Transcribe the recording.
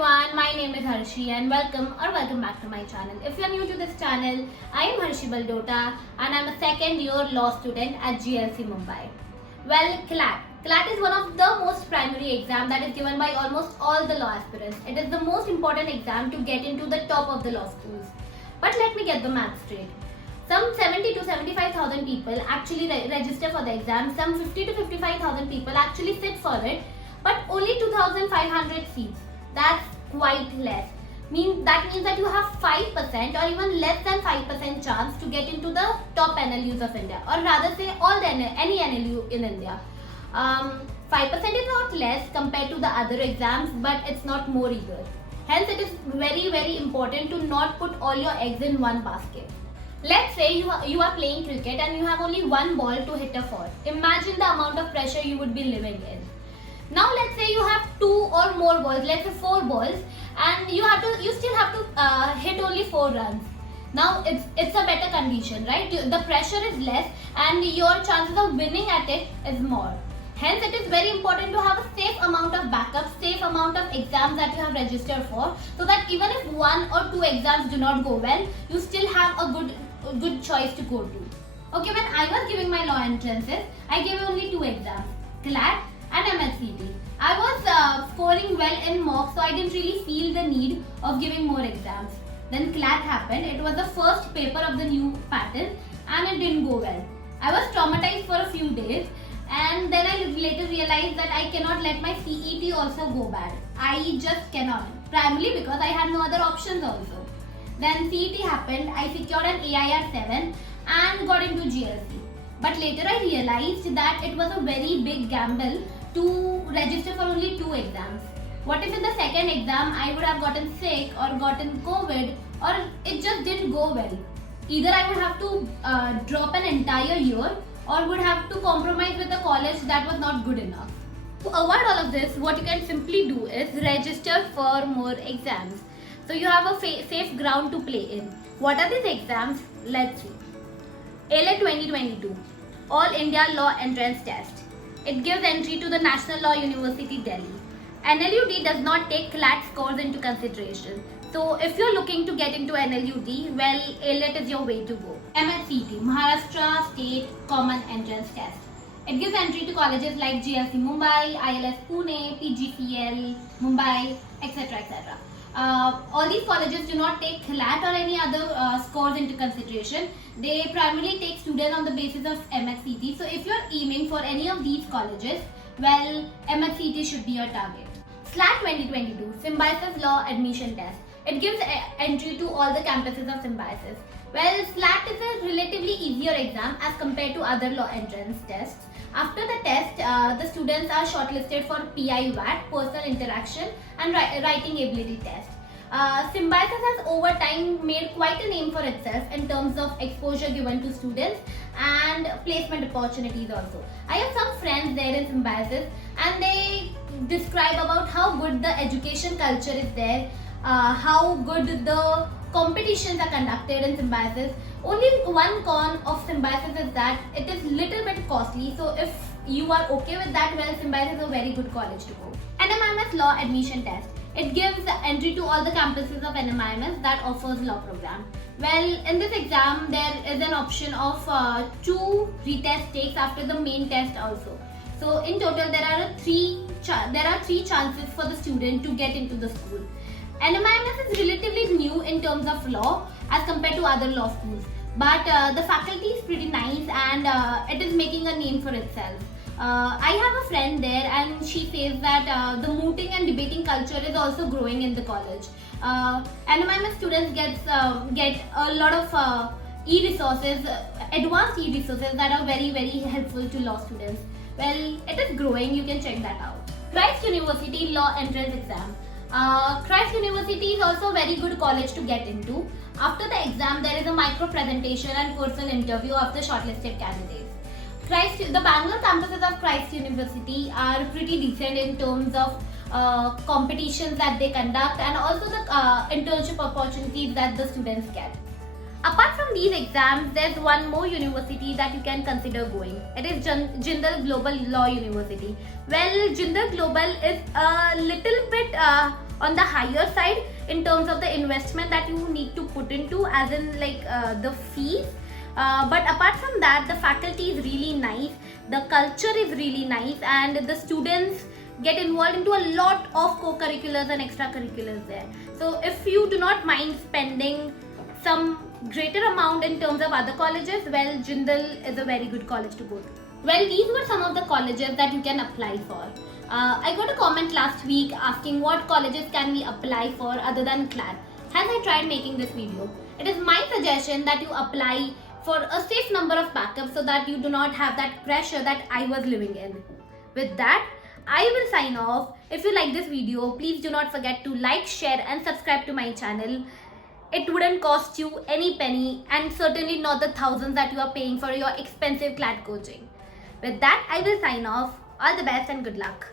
everyone, my name is Harshi and welcome back to my channel. If you are new to this channel, I am Harshi Baldota and I am a second year law student at GLC Mumbai. Well, CLAT. CLAT is one of the most primary exam that is given by almost all the law aspirants. It is the most important exam to get into the top of the law schools. But let me get the math straight. Some 70 to 75,000 people actually register for the exam. Some 50 to 55,000 people actually sit for it. But only 2,500 seats. That's quite less. That means that you have 5% or even less than 5% chance to get into the top NLUs of India, or rather say any NLU in India. 5% is not less compared to the other exams, but it's not more either. Hence, it is very important to not put all your eggs in one basket. Let's say you are playing cricket and you have only one ball to hit a four. Imagine the amount of pressure you would be living in. Now let's say you have 2 or more balls, let's say 4 balls, and you still have to hit only 4 runs. Now it's a better condition, right? The pressure is less and your chances of winning at it is more. Hence, it is very important to have a safe amount of backup, safe amount of exams that you have registered for, so that even if 1 or 2 exams do not go well, you still have a good choice to go to. Okay, when I was giving my law entrances, I gave only 2 exams, CLAT and MHCT. I was scoring well in mock, so I didn't really feel the need of giving more exams. Then CLAT happened. It was the first paper of the new pattern and it didn't go well. I was traumatized for a few days, and then I later realized that I cannot let my CET also go bad. I just cannot. Primarily because I had no other options also. Then CET happened. I secured an AIR 7 and got into GLC. But later I realized that it was a very big gamble to register for only 2 exams. What if in the second exam I would have gotten sick or gotten COVID, or it just didn't go well? Either I would have to drop an entire year or would have to compromise with a college that was not good enough. To avoid all of this, what you can simply do is register for more exams. So you have a safe ground to play in. What are these exams? Let's see. CLAT 2022, All India Law Entrance Test. It gives entry to the National Law University, Delhi. NLUD does not take CLAT scores into consideration. So if you're looking to get into NLUD, well, CLAT is your way to go. MHCT, Maharashtra State Common Entrance Test. It gives entry to colleges like GLC Mumbai, ILS Pune, PGCL Mumbai, etc. All these colleges do not take CLAT or any other scores into consideration. They primarily take students on the basis of MHCT. So if you're aiming for any of these colleges, well, MHCT should be your target. CLAT 2022, Symbiosis Law Admission Test. It gives entry to all the campuses of Symbiosis. Well, CLAT is a relatively easier exam as compared to other law entrance tests. After the test, the students are shortlisted for PI/VAT, Personal Interaction and Writing Ability Test. Symbiosis has over time made quite a name for itself in terms of exposure given to students and placement opportunities also. I have some friends there in Symbiosis and they describe about how good the education culture is there, how good the competitions are conducted in Symbiosis. Only one con of Symbiosis is that it is little bit costly. So if you are okay with that, well, Symbiosis is a very good college to go. NMIMS Law Admission Test. It gives entry to all the campuses of NMIMS that offers law program. Well, in this exam, there is an option of 2 retest takes after the main test also. So in total, there are 3 chances for the student to get into the school. NMIMS is relatively new in terms of law as compared to other law schools, but the faculty is pretty nice and it is making a name for itself. I have a friend there and she says that the mooting and debating culture is also growing in the college. NMIMS students get a lot of e-resources, advanced e-resources that are very helpful to law students. Well, it is growing, you can check that out. Christ University Law Entrance Exam. Christ University is also a very good college to get into. After the exam, there is a micro presentation and personal interview of the shortlisted candidates. The Bangalore campuses of Christ University are pretty decent in terms of competitions that they conduct and also the internship opportunities that the students get. Apart from these exams, there's one more university that you can consider going. It is Jindal Global Law University. Well, Jindal Global is a little bit on the higher side in terms of the investment that you need to put into, as in like the fees. But apart from that, the faculty is really nice, the culture is really nice, and the students get involved into a lot of co-curriculars and extracurriculars there. So if you do not mind spending some greater amount in terms of other colleges, well, Jindal is a very good college to go to. Well, these were some of the colleges that you can apply for. I got a comment last week asking what colleges can we apply for other than CLAT. As I tried making this video, it is my suggestion that you apply for a safe number of backups so that you do not have that pressure that I was living in. With that, I will sign off. If you like this video, please do not forget to like, share and subscribe to my channel. It wouldn't cost you any penny, and certainly not the thousands that you are paying for your expensive CLAT coaching. With that, I will sign off. All the best and good luck.